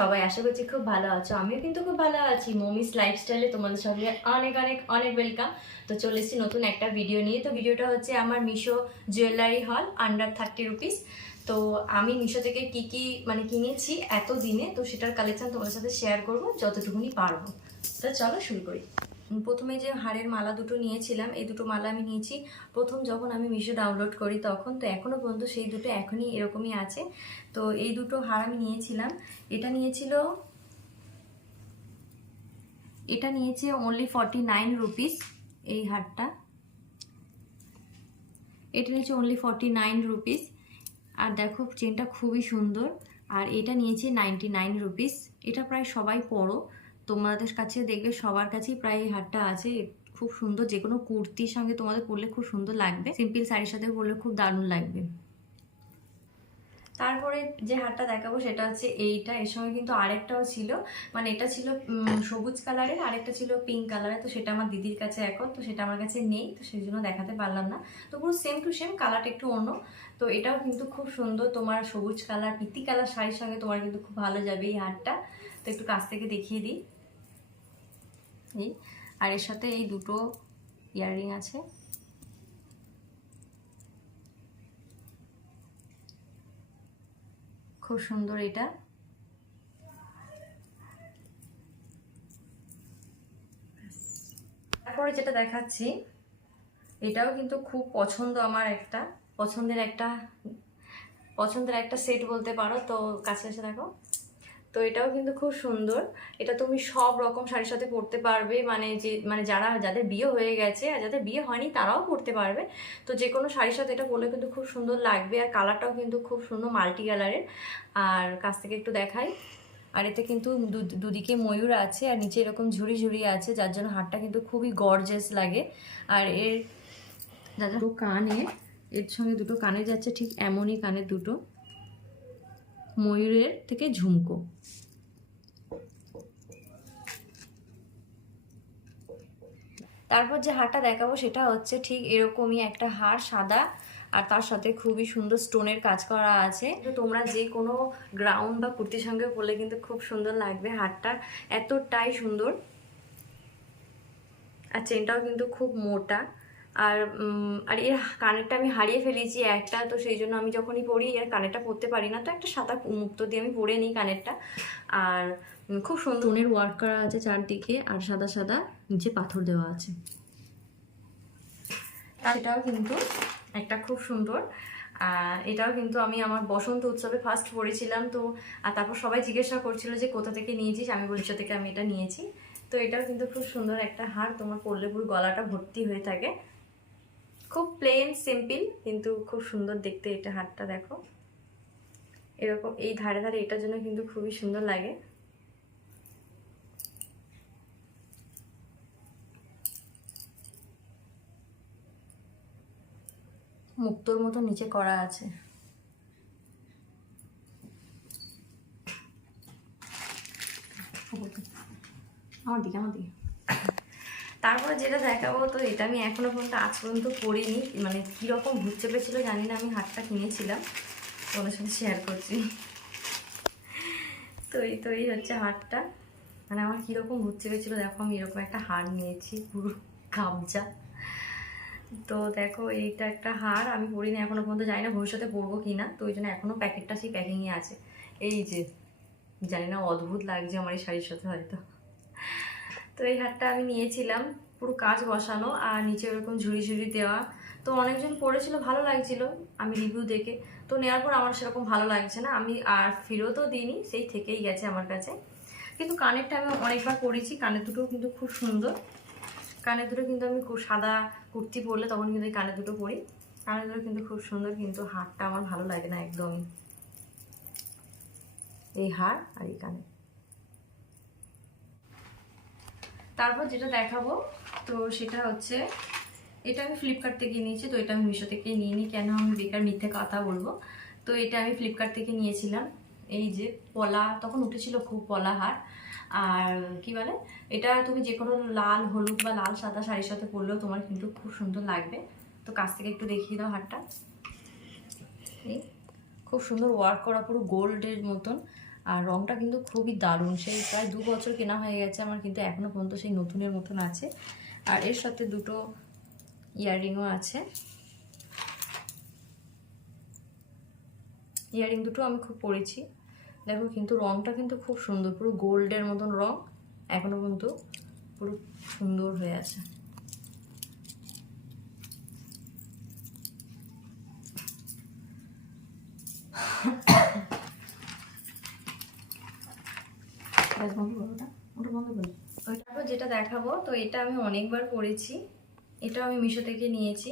সবাই? আশা করছি খুব ভালো আছো। আমিও কিন্তু খুব ভালো আছি। মমিস লাইফস্টাইলে তোমাদের সবাই অনেক অনেক অনেক ওয়েলকাম। তো চলে এসেছি নতুন একটা ভিডিও নিয়ে। তো ভিডিওটা হচ্ছে আমার মিশো জুয়েলারি হল আন্ডার 30 রুপিস। তো আমি মিশো থেকে কি কি মানে কিনেছি এত দিনে, তো সেটার কালেকশন তোমাদের সাথে শেয়ার করবো যতটুকুনি পারবো। তো চলো শুরু করি। প্রথমে যে হারের মালা দুটো নিয়েছিলাম, এই দুটো মালা আমি নিয়েছি প্রথম যখন আমি মিশো ডাউনলোড করি তখন। তো এখনও পর্যন্ত সেই দুটো এখনই এরকমই আছে। তো এই দুটো হার আমি নিয়েছিলাম। এটা নিয়েছে অনলি 49 রুপিস। এই হারটা এটা নিয়েছে অনলি 49 রুপিস। আর দেখো চেনটা খুবই সুন্দর। আর এটা নিয়েছে 99 রুপিস। এটা প্রায় সবাই পরো, তোমাদের কাছে দেখবে সবার কাছেই প্রায় এই হারটা আছে। খুব সুন্দর, যে কোনো কুর্তির সঙ্গে তোমাদের পরলে খুব সুন্দর লাগবে, সিম্পল শাড়ির সাথে পরলে খুব দারুণ লাগবে। তারপরে যে হারটা দেখাবো সেটা হচ্ছে এইটা। এর সঙ্গে কিন্তু আরেকটাও ছিল, মানে এটা ছিল সবুজ কালারের, আরেকটা ছিল পিঙ্ক কালারের। তো সেটা আমার দিদির কাছে এখন, তো সেটা আমার কাছে নেই, তো সেই জন্য দেখাতে পারলাম না। তো পুরো সেম টু সেম, কালারটা একটু অন্য। তো এটাও কিন্তু খুব সুন্দর, তোমার সবুজ কালার পিতি কালার শাড়ির সঙ্গে তোমার কিন্তু খুব ভালো যাবে এই হারটা। তো একটু কাছ থেকে দেখিয়ে দিই। এই আর এর সাথে এই দুটো ইয়াররিং আছে। খুব সুন্দর এটা। তারপরে যেটা দেখাচ্ছি, এটাও কিন্তু খুব পছন্দ আমার, একটা পছন্দের একটা সেট বলতে পারো। তো কাছে এসে দেখো। তো এটাও কিন্তু খুব সুন্দর। এটা তুমি সব রকম শাড়ির সাথে পরতে পারবে, মানে যাদের বিয়ে হয়ে গেছে আর যাদের বিয়ে হয়নি তারাও পরতে পারবে। তো যে কোনো শাড়ির সাথে এটা পরলে কিন্তু খুব সুন্দর লাগবে। আর কালারটাও কিন্তু খুব সুন্দর, মাল্টি কালারের। আর কাছ থেকে একটু দেখাই। আর এতে কিন্তু দুদিকে ময়ূর আছে, আর নিচে এরকম ঝুড়ি ঝুড়ি আছে, যার জন্য হারটা কিন্তু খুবই গর্জিয়াস লাগে। আর এর দুটো কানে, এর সঙ্গে দুটো কানে যাচ্ছে ঠিক এমনই কানের দুটো ময়ূরের থেকে ঝুমকো। তারপর যে হারটা দেখাবো সেটা হচ্ছে ঠিক এরকমই একটা হার, সাদা, আর তার সাথে খুবই সুন্দর স্টোনের কাজ করা আছে। তো তোমরা যে কোনো গ্রাউন্ড বা কুর্তির সঙ্গে পরলে কিন্তু খুব সুন্দর লাগবে। হারটা এতটাই সুন্দর। আর চেনটাও কিন্তু খুব মোটা। আর আর এর কানেরটা আমি হারিয়ে ফেলেছি একটা, তো সেই জন্য আমি যখনই পরি এর কানেরটা পরতে পারি না। তো একটা সাদা মুক্তো দিয়ে আমি পরে নিই কানেরটা। আর খুব সুন্দর স্টোনের ওয়ার্ক করা আছে চারদিকে, আর সাদা সাদা নিচে পাথর দেওয়া আছে। এটাও কিন্তু একটা খুব সুন্দর। এটাও কিন্তু আমি আমার বসন্ত উৎসবে ফার্স্ট পরেছিলাম। তো আর তারপর সবাই জিজ্ঞাসা করছিল যে কোথা থেকে নিয়েছিস, আমি বলছি থেকে আমি এটা নিয়েছি। তো এটাও কিন্তু খুব সুন্দর একটা হার, তোমার পরলে পুরো গলাটা ভর্তি হয়ে থাকে। খুব প্লেন সিম্পল, কিন্তু খুব সুন্দর দেখতে এটা হারটা। দেখো এরকম এই ধারে ধারে, এটার জন্য কিন্তু খুবই সুন্দর লাগে। মুক্তোর মতো নিচে করা আছে। আমার দিকে তারপরে যেটা দেখাবো, তো এটা আমি এখনো পর্যন্ত আজ পর্যন্ত পরিনি, মানে কীরকম ভূত চেপেছিল জানি না। আমি হারটা কিনেছিলাম, তোমাদের সাথে শেয়ার করছি। তো এই হচ্ছে হারটা, মানে আমার কীরকম ভূত চেপেছিল। দেখো আমি এরকম একটা হার নিয়েছি, পুরো গামছা। তো দেখো এইটা একটা হার আমি পরিনি এখনো পর্যন্ত, জানি না ভবিষ্যতে পরবো কিনা। তো ওই জন্য এখনো প্যাকেটটা সেই প্যাকিংয়ে আছে। এই যে জানি না, অদ্ভুত লাগছে আমার এই শাড়ির সাথে হয়তো। তো এই হারটা আমি নিয়েছিলাম, পুরো কাজ বসানো, আর নিচে এরকম ঝুড়ি ঝুড়ি দেওয়া। তো অনেকজন পরেছিল, ভালো লাগছিল আমি রিভিউ দেখে। তো নেওয়ার পর আমার সেরকম ভালো লাগছে না, আমি আর ফেরতও দিইনি, সেই থেকেই গেছে আমার কাছে। কিন্তু কানেরটা আমি অনেকবার পরেছি, কানের দুটোও কিন্তু খুব সুন্দর। কানের দুটো কিন্তু আমি সাদা কুর্তি পরলে তখন কিন্তু এই কানের দুটো পরি। কানের দুটো কিন্তু খুব সুন্দর, কিন্তু হারটা আমার ভালো লাগে না একদমই। এই হার আর এই কানে। তারপর যেটা দেখাবো, তো সেটা হচ্ছে এটা আমি ফ্লিপকার্ট থেকে নিয়েছি। তো এটা আমি মিশো থেকে নিয়ে নিই, কেন আমি বেকার মিথ্যে কথা বলবো। তো এটা আমি ফ্লিপকার্ট থেকে নিয়েছিলাম। এই যে পলা তখন উঠেছিল খুব, পলা হার। আর কি বলে, এটা তুমি যে কোনো লাল হলুদ বা লাল সাদা শাড়ির সাথে পরলেও তোমার কিন্তু খুব সুন্দর লাগবে। তো কাছ থেকে একটু দেখিয়ে দাও হারটা। এই খুব সুন্দর ওয়ার্ক করা, পুরো গোল্ডের মতন। আর রঙটা কিন্তু খুবই দারুণ, সেই প্রায় 2 বছর কেনা হয়ে গেছে আমার, কিন্তু এখনও পর্যন্ত সেই নতুনের মতন আছে। আর এর সাথে দুটো ইয়াররিংও আছে। ইয়াররিং দুটো আমি খুব পরেছি, দেখো কিন্তু রঙটা কিন্তু খুব সুন্দর, পুরো গোল্ডের মতন রঙ, এখনও কিন্তু পুরো সুন্দর হয়ে আছে। তারপর যেটা দেখাবো, তো এটা আমি অনেকবার পরেছি, এটা আমি মিশো থেকে নিয়েছি।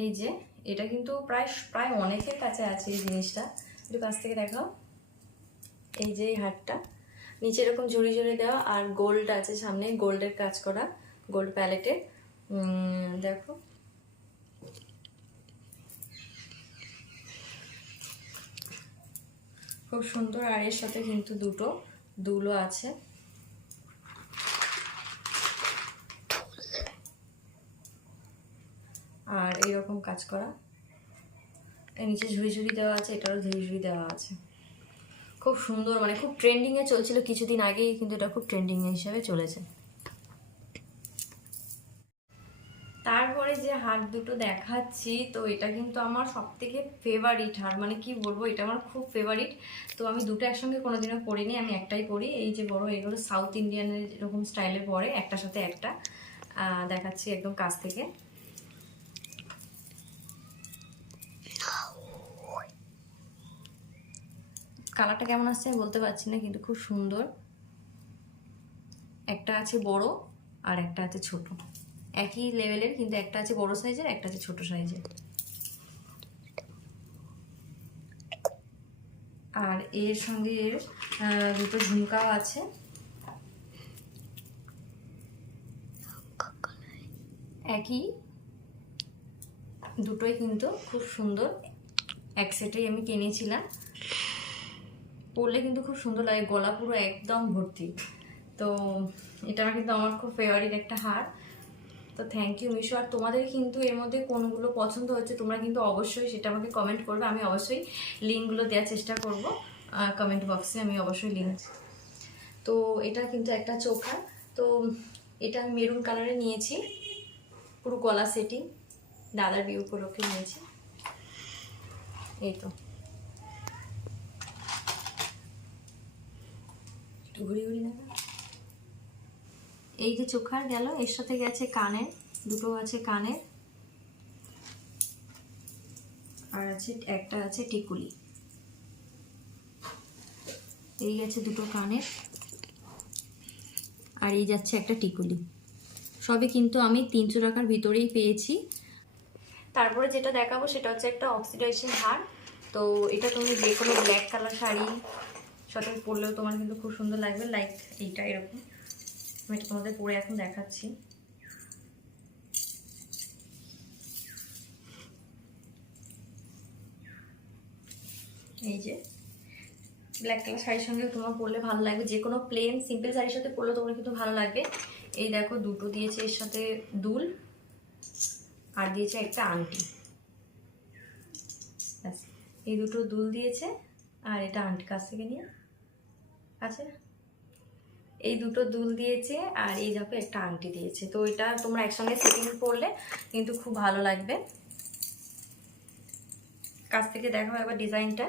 এই যে এটা কিন্তু প্রায় প্রায় অনেকের কাছে আছে এই জিনিসটা, একটু কাছ থেকে দেখাও। এই যে এই হারটা নিচে এরকম ঝুড়ি ঝুড়ি দেওয়া, আর গোল্ড আছে সামনে, গোল্ডের কাজ করা, গোল্ড প্যালেটের। দেখো খুব সুন্দর। আর এর সাথে কিন্তু দুটো দুলও আছে। আর এইরকম কাজ করা, এর নিচে ঝুড়ি ঝুড়ি দেওয়া আছে, এটারও ঝুড়ি ঝুড়ি দেওয়া আছে। খুব সুন্দর, মানে খুব ট্রেন্ডিংয়ে চলছিল কিছুদিন আগেই, কিন্তু এটা খুব ট্রেন্ডিং হিসাবে চলেছে। তারপরে যে হার দুটো দেখাচ্ছি, তো এটা কিন্তু আমার সব থেকে ফেভারিট হার, মানে কি বলবো, এটা আমার খুব ফেভারিট। তো আমি দুটো একসঙ্গে কোনোদিনও পরিনি, আমি একটাই পরি। এই যে বড়, এগুলো সাউথ ইন্ডিয়ানের এরকম স্টাইলে পরে, একটার সাথে একটা। দেখাচ্ছি একদম কাছ থেকে। কালারটা কেমন আসছে আমি বলতে পারছি না, কিন্তু খুব সুন্দর। একটা আছে বড় আর একটা আছে ছোট, একই লেভেলের, কিন্তু একটা আছে বড় সাইজের, একটা আছে ছোট সাইজের। আর এর সঙ্গে দুটো ঝুমকাও আছে। একই, দুটোই কিন্তু খুব সুন্দর, এক সেটেই আমি কিনেছিলাম। পরলে কিন্তু খুব সুন্দর লাগে, গলা পুরো একদম ভর্তি। তো এটা কিন্তু আমার খুব ফেভারিট একটা হার। তো থ্যাংক ইউ মিশো। আর তোমাদের কিন্তু এর মধ্যে কোনগুলো পছন্দ হচ্ছে তোমরা কিন্তু অবশ্যই সেটা আমাকে কমেন্ট করবে, আমি অবশ্যই লিঙ্কগুলো দেওয়ার চেষ্টা করব কমেন্ট বক্সে, আমি অবশ্যই লিঙ্ক। তো এটা কিন্তু একটা চোখা, তো এটা আমি মেরুন কালারে নিয়েছি, পুরো গলা সেটিং, দাদার বিয়ে উপলক্ষে নিয়েছি। এই তো একটু ঘুরি ঘুরি দেখা। এই যে চোখার গেল, এর সাথে গেছে কানের, দুটো আছে কানের, আর আছে একটা আছে টিকুলি। এই গেছে দুটো কানের, আর এই যাচ্ছে একটা টিকুলি। সবই কিন্তু আমি 300 টাকার ভিতরেই পেয়েছি। তারপরে যেটা দেখাবো সেটা হচ্ছে একটা অক্সিডাইজেশন হার। তো এটা তুমি যে কোনো ব্ল্যাক কালার শাড়ি সাথে পরলেও তোমার কিন্তু খুব সুন্দর লাগবে, লাইক এইটা এরকম। আমি এটা তোমাদের পরে এখন দেখাচ্ছি। এই যে ব্ল্যাক কালার শাড়ির সঙ্গে তোমার পরলে ভালো লাগবে, যে কোনো প্লেন সিম্পল শাড়ির সাথে পরলে তোমার কিন্তু ভালো লাগবে। এই দেখো দুটো দিয়েছে এর সাথে দুল, আর দিয়েছে একটা আংটি। এই দুটো দুল দিয়েছে, আর এটা আংটি কাছ থেকে নিয়ে আছে, এই দুটো দুল দিয়েছে, আর এই দেখো একটা আংটি দিয়েছে। তো এটা তোমরা একসঙ্গে সেটিং পরলে কিন্তু খুব ভালো লাগবে। কাছ থেকে দেখো একবার ডিজাইনটা।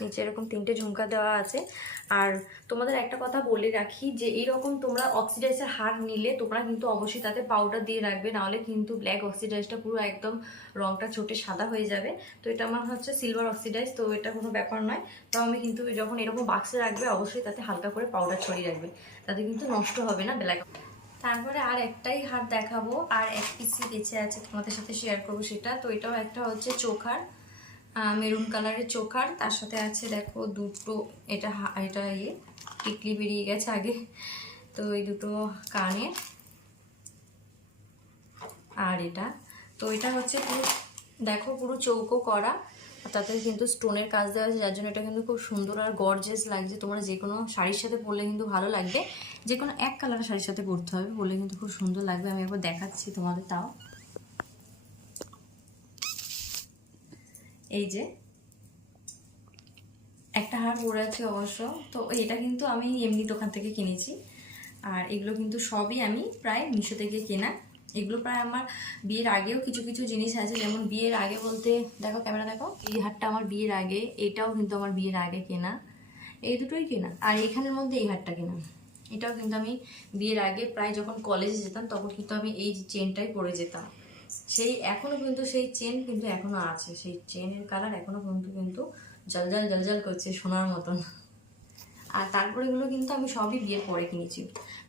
নিচে এরকম 3টে ঝুমকা দেওয়া আছে। আর তোমাদের একটা কথা বলে রাখি, যে এইরকম তোমরা অক্সিডাইজার হার নিলে তোমরা কিন্তু অবশ্যই তাতে পাউডার দিয়ে রাখবে, নাহলে কিন্তু ব্ল্যাক অক্সিডাইজটা পুরো একদম রংটা চটে সাদা হয়ে যাবে। তো এটা আমার হচ্ছে সিলভার অক্সিডাইজ, তো এটা কোনো ব্যাপার নয়। তো আমি কিন্তু যখন এরকম বাক্সে রাখবে অবশ্যই তাতে হালকা করে পাউডার ছড়িয়ে রাখবে, তাতে কিন্তু নষ্ট হবে না ব্ল্যাক। তারপরে আর একটাই হার দেখাবো, আর এক পিসি বেঁচে আছে তোমাদের সাথে শেয়ার করবো সেটা। তো এটাও একটা হচ্ছে চোখার, মেরুন কালারের চোখার, তার সাথে আছে দেখো দুটো, এটা এটা টিকলি বেরিয়ে গেছে আগে। তো এই দুটো কানের, আর এটা, তো এটা হচ্ছে পুরো দেখো পুরো চৌকো করা, তাতে কিন্তু স্টোনের কাজ দেওয়া আছে, যার জন্য এটা কিন্তু খুব সুন্দর আর গর্জিয়াস লাগছে। তোমরা যে কোনো শাড়ির সাথে পরলে কিন্তু ভালো লাগবে, যে কোনো এক কালারের শাড়ির সাথে পরতে হবে, পরলে কিন্তু খুব সুন্দর লাগবে। আমি একবার দেখাচ্ছি তোমাদের, তাও এই যে একটা হার পরে আছে অবশ্য, তো এটা কিন্তু আমি এমনি দোকান থেকে কিনেছি। আর এগুলো কিন্তু সবই আমি প্রায় মিশো থেকে কেনা। এগুলো প্রায় আমার বিয়ের আগেও কিছু কিছু জিনিস আছে, যেমন বিয়ের আগে বলতে দেখো, ক্যামেরা দেখো, এই হারটা আমার বিয়ের আগে, এটাও কিন্তু আমার বিয়ের আগে কেনা, এই দুটোই কেনা। আর এখানের মধ্যে এই হারটা কেনা, এটাও কিন্তু আমি বিয়ের আগে প্রায় যখন কলেজে যেতাম তখন কিন্তু আমি এই চেনটাই পরে যেতাম। সেই এখনো কিন্তু সেই চেন কিন্তু এখনো আছে, সেই চেনের কালার এখনো কিন্তু কিন্তু জলজল জলজল করছে সোনার মতন। আর তারপরে এগুলো কিন্তু আমি সবই বিয়ের পরে কিনেছি।